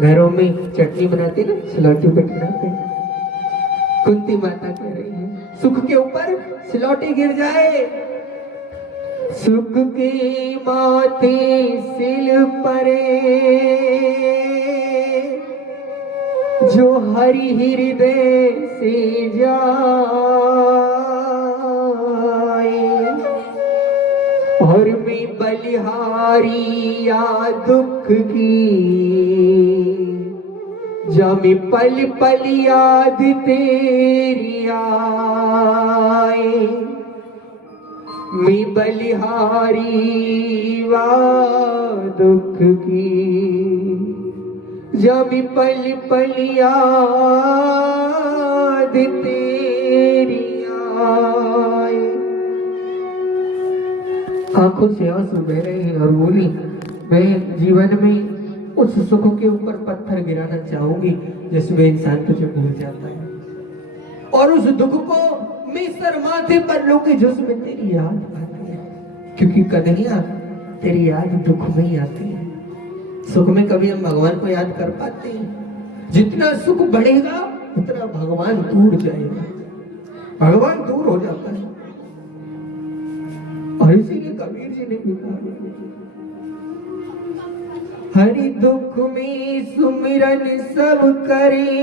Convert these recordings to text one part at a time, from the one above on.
घरों में चटनी बनाते ना सिलौटी पे खिलाते। कुंती माता कह रही है सुख के ऊपर सिलौटी गिर जाए, सुख के माथे सिल परे, जो हरि हृदय से जाए, और मैं बलिहारी या दुख की, जमी पल पल याद तेरी आए, मैं बलिहारी वा दुख की, जमी पल पल याद तेरी आए। आंखों से आंसू बह रहे हैं और बोली मैं जीवन में उस सुख के ऊपर पत्थर गिराना चाहूंगी जिसमें इंसान तुझे भूल जाता है, और उस दुख को मैं सर माथे पर लूंगी जिसमें तेरी याद आती है, क्योंकि कन्हैया तेरी याद दुख में ही आती है। सुख में कभी हम भगवान को याद कर पाते हैं? जितना सुख बढ़ेगा उतना भगवान दूर जाएगा, भगवान दूर हो जाता है। और इसीलिए कबीर जी ने भी कहा हरि दुख में सुमिरन सब करे,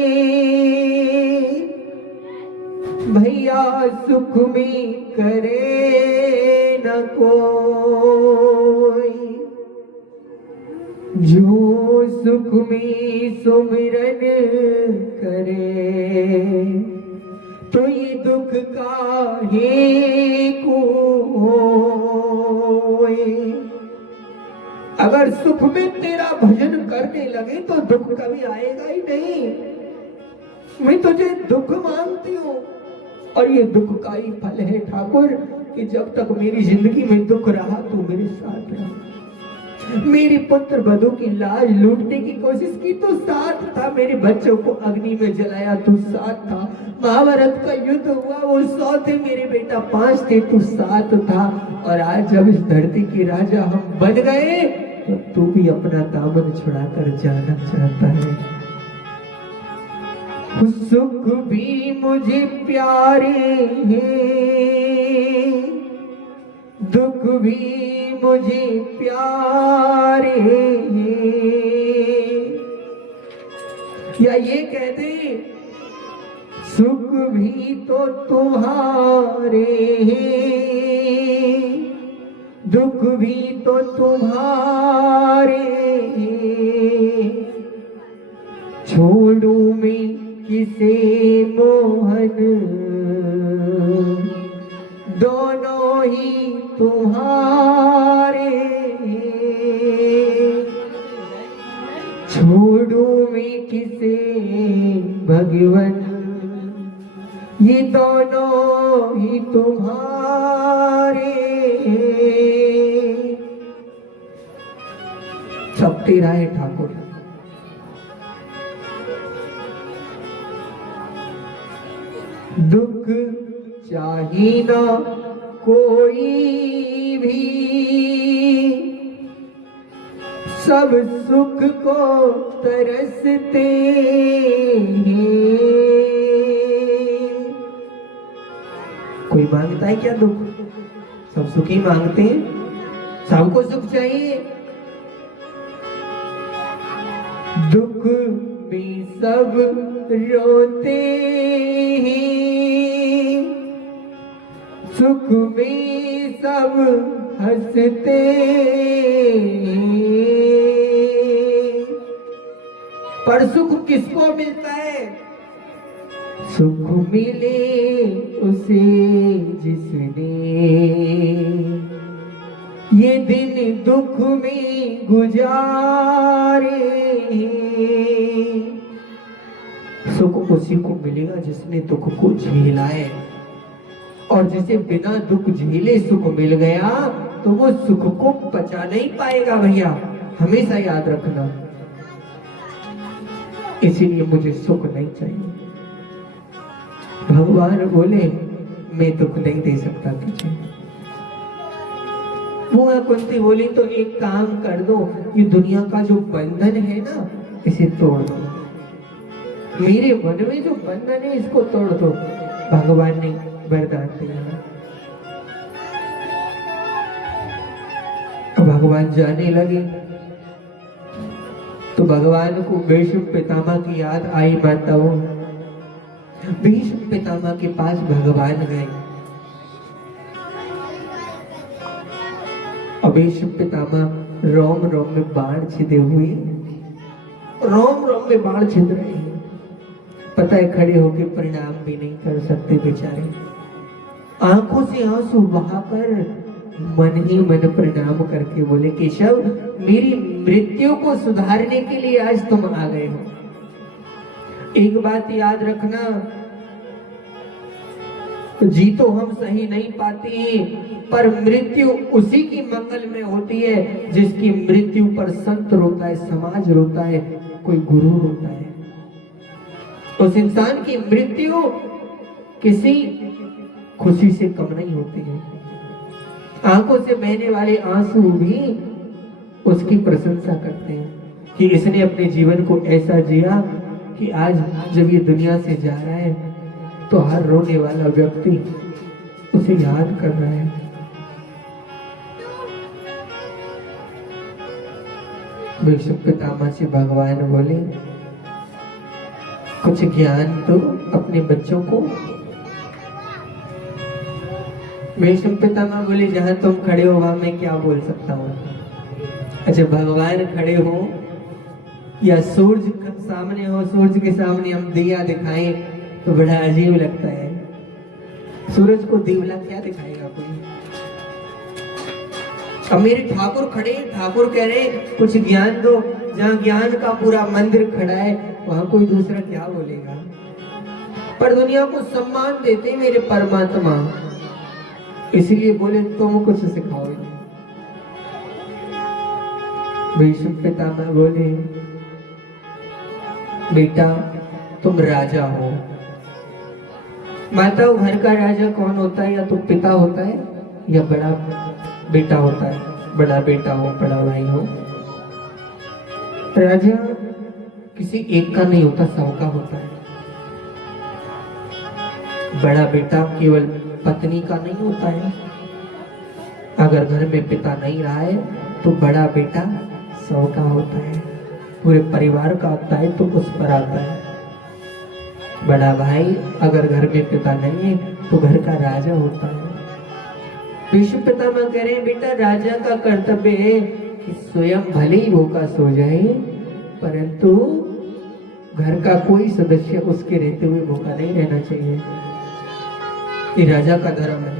भैया सुख में करे न कोई, जो सुख में सुमिरन करे, तो ये दुख काहे कोई। अगर सुख में तेरा भजन करने लगे तो दुख कभी आएगा ही नहीं। मैं तुझे दुख मांगती हूँ और ये दुख का ही फल है ठाकुर कि जब तक मेरी जिंदगी में दुख रहा तू मेरे साथ रहा। मेरी पुत्र वधू की लाज लूटने की कोशिश की तो साथ था, मेरे बच्चों को अग्नि में जलाया तू साथ था, महाभारत का युद्ध हुआ वो 100 थे मेरे बेटा 5 थे तू साथ था, और आज जब इस धरती के राजा हम बन गए तो तू भी अपना दामन छुड़ाकर जाना चाहता है। सुख भी मुझे प्यारे हैं, दुख भी मुझे प्यारे हैं, या ये कहते सुख भी तो तुम्हारे हैं, दुख भी तो तुम्हारे हैं, छोड़ूं मैं किसे मोहन, दोनों ही तुम्हारे, छोड़ूं मैं किसे भगवन, ये दोनों ही तुम्हारे, सब तेरा है ठाकुर। दुख चाहिए ना कोई भी, सब सुख को तरसते हैं। कोई मांगता है क्या दुख? सब सुख ही मांगते हैं, सबको सुख चाहिए। दुख में सब रोते हैं, सुख में सब हंसते हैं, पर सुख किसको मिलता है? सुख मिले उसे जिसने ये दिन दुख में गुजारे। सुख उसी को मिलेगा जिसने दुख को झेला है, और जिसे बिना दुख झेले सुख मिल गया तो वो सुख को बचा नहीं पाएगा भैया, हमेशा याद रखना। इसीलिए मुझे सुख नहीं चाहिए। भगवान बोले मैं दुख नहीं दे सकता तुझे। वो कुंती बोली तो एक काम कर दो, ये दुनिया का जो बंधन है ना इसे तोड़ दो, मेरे मन में जो बंधन है इसको तोड़ दो। भगवान ने वरदान दिया। भगवान जाने लगे तो भगवान को भीष्म पितामह की याद आई। माताओं, भीष्म पितामह के पास भगवान गए। भीष्म पितामह रोम रोम में बाण छिदे हुए, रोम रोम में बाण छिद रहे हैं। पता है, खड़े होकर प्रणाम भी नहीं कर सकते बेचारे। आंखों से आंसू बहाकर मन ही मन प्रणाम करके बोले, केशव, मेरी मृत्यु को सुधारने के लिए आज तुम आ गए हो। एक बात याद रखना, जी तो हम सही नहीं पाते, पर मृत्यु उसी की मंगल में होती है जिसकी मृत्यु पर संत रोता है, समाज रोता है, कोई गुरु रोता है। उस इंसान की मृत्यु किसी खुशी से कम नहीं होती है। आंखों से बहने वाले आंसू भी उसकी प्रशंसा करते हैं कि इसने अपने जीवन को ऐसा जिया कि आज जब ये दुनिया से जा रहा है तो हर रोने वाला व्यक्ति उसे याद कर रहा है। भीष्म पितामह से भगवान बोले, कुछ ज्ञान दो अपने बच्चों को। भीष्म पितामह बोले, जहां तुम खड़े हो वहां मैं क्या बोल सकता हूँ। अच्छा, भगवान खड़े हो या सूरज सामने हो, सूरज के सामने हम दिया दिखाएं तो बड़ा अजीब लगता है। सूरज को दिवला क्या दिखाएगा कोई। अब मेरे ठाकुर खड़े, ठाकुर कह रहे कुछ ज्ञान दो। जहां ज्ञान का पूरा मंदिर खड़ा है वहां कोई दूसरा क्या बोलेगा। पर दुनिया को सम्मान देते मेरे परमात्मा, इसलिए बोले तुम कुछ सिखाओगे। भीष्म पितामह बोले, बेटा तुम राजा हो। माता, घर का राजा कौन होता है? या तो पिता होता है या बड़ा बेटा होता है। बड़ा बेटा हो, बड़ा भाई हो। राजा किसी एक का नहीं होता, सबका होता है। बड़ा बेटा केवल पत्नी का नहीं होता है। अगर घर में पिता नहीं रहा है तो बड़ा बेटा सबका होता है, पूरे परिवार का दायित्व तो उस पर आता है। बड़ा भाई अगर घर में पिता नहीं है तो घर का राजा होता है। भीष्म पितामह कह रहे हैं, बेटा राजा का कर्तव्य है कि स्वयं भले ही भूखा सो जाए, परंतु घर का कोई सदस्य उसके रहते हुए भूखा नहीं रहना चाहिए। ये राजा का धर्म है।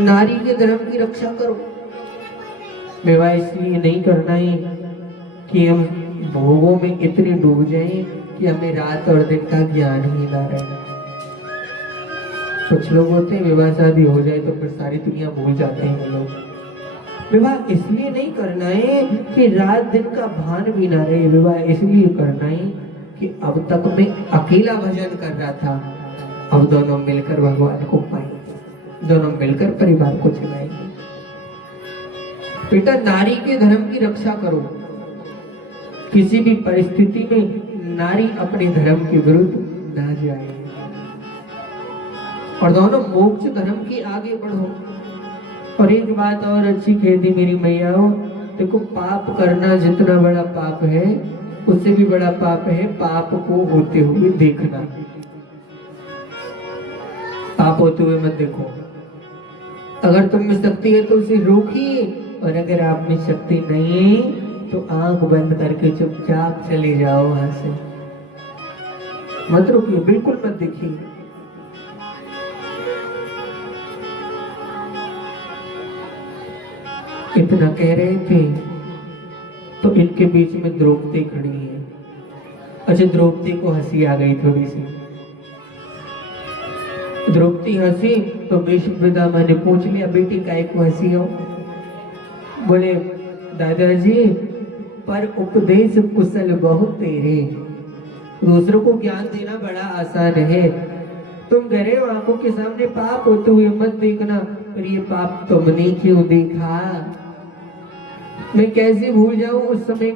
नारी के धर्म की रक्षा करो। विवाह इसलिए नहीं करना है कि हम भोगों में इतने डूब जाएं कि हमें रात और दिन का ज्ञान ही ना रहे। कुछ लोग होते हैं विवाह शादी हो जाए तो फिर सारी दुनिया भूल जाते हैं वो लोग। विवाह इसलिए नहीं करना है कि रात दिन का भान भी ना रहे। विवाह इसलिए करना है कि अब तक मैं अकेला भजन कर रहा था, अब दोनों मिलकर भगवान को पाएंगे, दोनों मिलकर परिवार को चलाएंगे। बेटा नारी के धर्म की रक्षा करो। किसी भी परिस्थिति में नारी अपने धर्म के विरुद्ध ना जाए और दोनों मोक्ष धर्म के आगे बढ़ो। और एक बात और अच्छी कह दी मेरी मैयाओं, देखो पाप करना जितना बड़ा पाप है उससे भी बड़ा पाप है पाप को होते हुए देखना। पाप होते हुए मत देखो। अगर तुम में शक्ति है तो उसे रोकिए, और अगर आप में शक्ति नहीं तो आंख बंद करके चुपचाप चले जाओ वहां से। मत रुकिए, बिल्कुल मत देखिए। इतना कह रहे थे तो इनके बीच में द्रौपदी खड़ी है। अच्छा, द्रौपदी को हंसी आ गई थोड़ी सी। द्रौपदी हंसी तो भीष्म पितामह ने पूछ लिया, बेटी काहे को हंसी हो? बोले, दादाजी पर उपदेश कुशल बहुत तेरे। दूसरों को ज्ञान देना बड़ा आसान है। तुम कह रहे हो आंखों के सामने पाप होते हुए मत देखना, पर ये पाप तुमने क्यों देखा? मैं कैसे भूल जाऊं उस समय